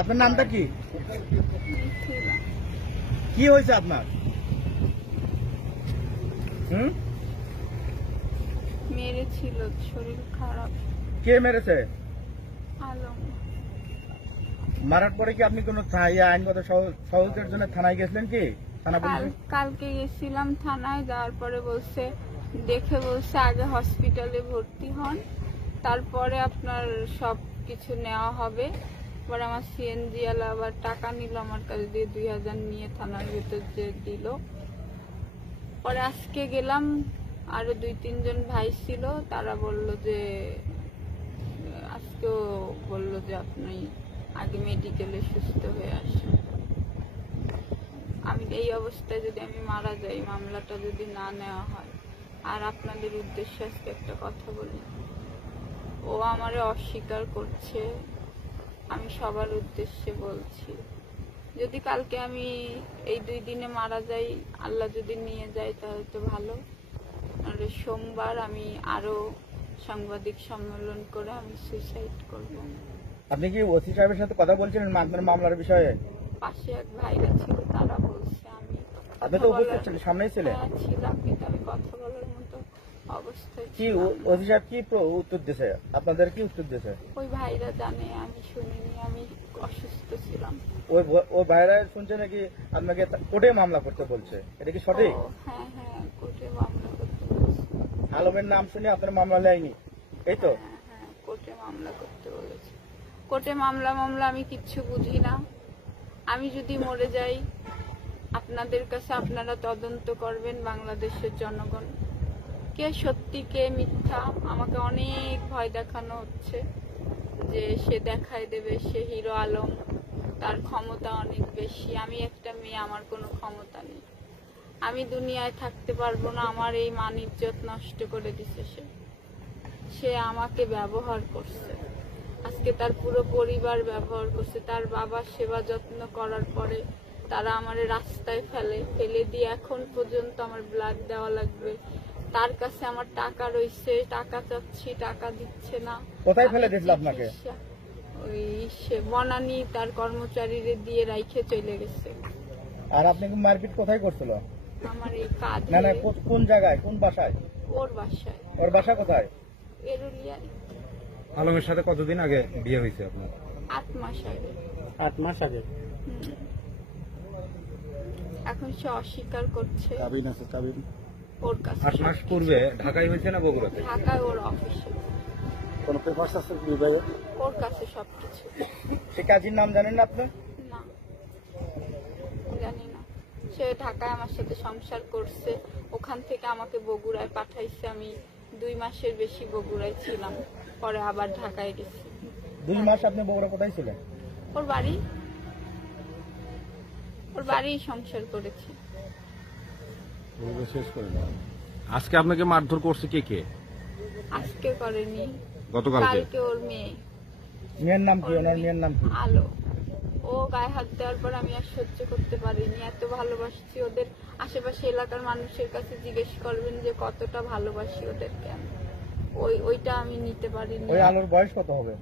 আপনার নামটা কি? মিথিলা। কি হয়েছে আপনার? মেরেছিল, শরীর খারাপ। কে মেরেছে? আলম। মারার পরে কি আপনি কোনো আইনগত সহযোগিতার জন্য থানায় গেছিলেন কি? থানা পুলিশে? কালকে গেছিলাম থানায়, যাওয়ার পরে বলছে আগে হসপিটালে ভর্তি হন, তারপরে আপনার সব কিছু নেওয়া হবে। পরে আমার সিএনজি ওয়ালা আবার টাকা নিল আমার কাছে দিয়ে, 2000 নিয়ে থানার ভেতর যে দিল। পরে আজকে গেলাম, আরো 2-3 জন ভাই ছিল, তারা বলল যে আজকেও বলল যে আপনি আগে মেডিকেলে সুস্থ হয়ে আসেন। আমি এই অবস্থায় যদি আমি মারা যাই, মামলাটা যদি না নেওয়া হয়। আর আপনাদের উদ্দেশ্যে আজকে একটা কথা বলি, ও আমারে অস্বীকার করছে, আমি সবার উদ্দেশ্যে বলছি, যদি কালকে আমি এই 2 দিনে মারা যাই, আল্লাহ যদি নিয়ে যায় তাহলে তো ভালো, আর সোমবার আমি আরো সাংবাদিক সম্মেলন করে আমি সুইসাইড করব। আপনি কি ওসি সাহেবের সাথে কথা বলছিলেন আপনার মামলার বিষয়ে? পাশে এক ভাইরা ছিল, তারা বলছে, আমি আপনি তো উপস্থিত ছিলেন, সামনেই ছিলেন? ছিলাম, কিন্তু আমি কথা বলার মতো অবস্থায় কি ছিলাম না। ওসি সাহেব কি উত্তর দিয়েছে? আপনাদের কি উত্তর দিয়েছে? ওই ভাইরা জানে, আমি শুনিনি, আমি অসুস্থ ছিলাম। ওই ভাইরা শুনছে নাকি আপনাকে কোর্টে মামলা করতে বলছে, এটা কি সঠিক? হ্যাঁ হ্যাঁ, কোর্টে মামলা করতে বলেছে। আলমের নাম শুনে আপনার মামলা নেয়নি, এই তো? হ্যাঁ, কোর্টে মামলা করতে বলেছে। কোর্টে মামলা আমি কিচ্ছু বুঝি না। আমি যদি মরে যাই, আপনাদের কাছে আপনারা তদন্ত করবেন, বাংলাদেশের জনগণ, কে সত্যি কে মিথ্যা। আমাকে অনেক ভয় দেখানো হচ্ছে যে সে দেখায় দেবে সে হিরো আলম, তার ক্ষমতা অনেক বেশি। আমি একটা মেয়ে, আমার কোনো ক্ষমতা নেই, আমি দুনিয়ায় থাকতে পারবো না। আমার এই মান ইজ্জত নষ্ট করে দিছে সে আমাকে ব্যবহার করছে। আজকে তার পুরো পরিবার ব্যবহার করছে। তার বাবার সেবা যত্ন করার পরে তারা আমারে রাস্তায় ফেলে দিয়ে এখন পর্যন্ত আমার ব্লাড দেওয়া লাগবে। তার কাছে আমার টাকা রয়েছে, টাকা চাচ্ছি, টাকা দিচ্ছে না। কোথায় ফেলে দিয়েছিল আপনাকে? ওই সে বনানী তার কর্মচারীরে দিয়ে রাইখে চলে গেছে। আর আপনাকে মারপিট কোথায় করছিল? আমার এই কাজ। না কোন জায়গায়, কোন বাসায়? ওর বাসায়। ওর বাসা কোথায়? এরুলিয়ায়। আলমের সাথে কতদিন আগে বিয়ে হয়েছে আপনার? 8 মাস আগে। 8 মাস আগে। এখন সে অস্বীকার করছে। কাবিন আছে, কাবিন ওর কাছে 8 মাস পূর্বে ঢাকায় হয়েছে না বগুড়াতে? ঢাকায় ওর অফিসে। কোন পেপারস আছে বিভাগে? ওর কাছে সবকিছু। সে কাজীর নাম জানেন না আপনি? না, জানি না। সে ঢাকায় আমার সাথে সংসার করছে, ওখান থেকে আমাকে বগুড়ায় পাঠাইছে। আমি 2 মাসের বেশি বগুড়ায় ছিলাম, পরে আবার ঢাকায় গেছি। 2 মাস আপনি বগুড়া কোথায় ছিলেন? ওর বাড়ি সংসার করেছি। শেষ করে আজকে আপনাকে মারধর করছে কে কে? আজকে করেনি, গতকালকে। কালকে ওর মেয়ের নাম কি? ওনার মেয়ের নাম কি? আলো। ও গায়ে হাত দেওয়ার পর আমি আর সহ্য করতে পারিনি। এত ভালোবাসছি ওদের। আশেপাশে এলাকার মানুষের কাছে জিজ্ঞেস করবেন যে কতটা ভালোবাসি ওদেরকে আমি। ওইটা আমি নিতে পারিনি। ওই আলোর বয়স কত হবে?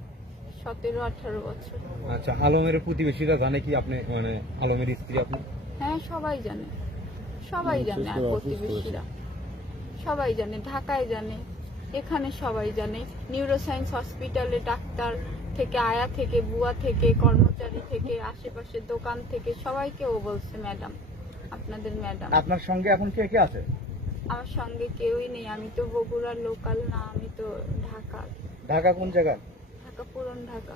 17-18 বছর। আচ্ছা, আলমের প্রতিবেশীরা জানে কি আপনি মানে আলমের স্ত্রী আপনি? হ্যাঁ, সবাই জানে, আর প্রতিবেশীরা সবাই জানে, ঢাকায় জানে, এখানে সবাই জানে। নিউরোসায়েন্স হসপিটালে ডাক্তার থেকে, আয়া থেকে, বুয়া থেকে, কর্মচারী থেকে, আশেপাশের দোকান থেকে সবাইকে ও বলছে ম্যাডাম, আপনাদের ম্যাডাম। আপনার সঙ্গে এখন কে কে আছে? আমার সঙ্গে কেউই নেই। আমি তো বগুড়ার লোকাল না, আমি তো ঢাকার। ঢাকা কোন জায়গা? ঢাকা, পুরন ঢাকা।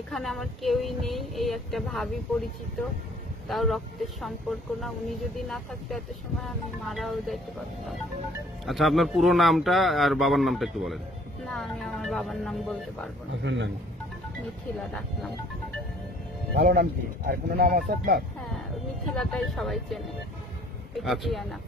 এখানে আমার কেউই নেই। এই একটা ভাবি পরিচিত, তাও রক্তের সম্পর্ক না। উনি যদি না থাকতো এত সময় আমি মারাও যাইতে পারতাম। আচ্ছা, আপনার পুরো নামটা আর বাবার নামটা একটু বলেন। না, আমি আমার বাবার নাম বলতে পারবো না। আপনার নাম? মিথিলা ডাকলাম। ভালো নাম কি? আর কোনো নাম আছে আপনার? হ্যাঁ, মিথিলাটাই সবাই চেনে। আচ্ছা। এটা